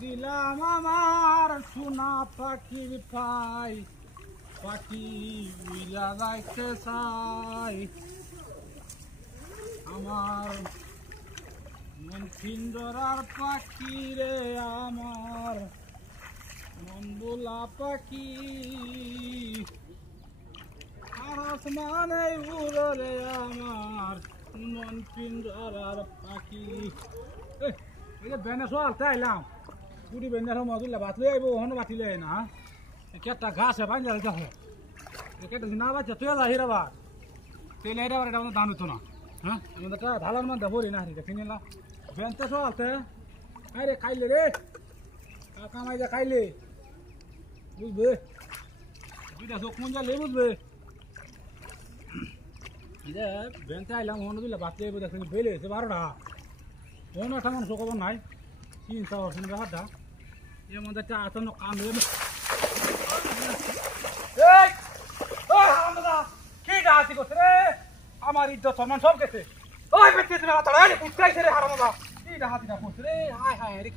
দিলাম আমার সোনা পাখির পাই, পাখি উইলা যাইতে চাই। আমার মন পিঞ্জরার পাখি রে, আমার মন বোলা পাখি, আর আসমানে উড়ে রে আমার মন পিঞ্জরার পাখি। এই যে বেনে সোয়াল চাইলাম পুরি বেনের মজুল্লা বাতলে আইব, ওখানে বাতিলে না কেটা ঘাসে বাঁধা দেখো কেটা না বাচ্চা তুই যা হিরাবা তেলে এটা এটা আমাদের দান হতো না। হ্যাঁ আমাদের ঢালার মধ্যে ভরি না দেখি নিলাম বেনতে সোয়ালতে আরে খাইলে রে কামাই যা খাইলে বুঝবে দুইটা চোখ মন যালে বুঝবে। যে বেনতে আইলাম ওখানে দিলে বাতলে আইব দেখি বেলে 12টা ওখানে একটা মানুষ খবর নাই চিন্তা করছেন ব্যাপারটা এর মধ্যে একটা আতঙ্ক কাম আমার ইজ্জত সম্মান সব গেছে। ওই বেঁচে তুমি হাতাড়া পুষতে রে হারামা কি হাতিটা পুষছে রে, হায় হায় রে।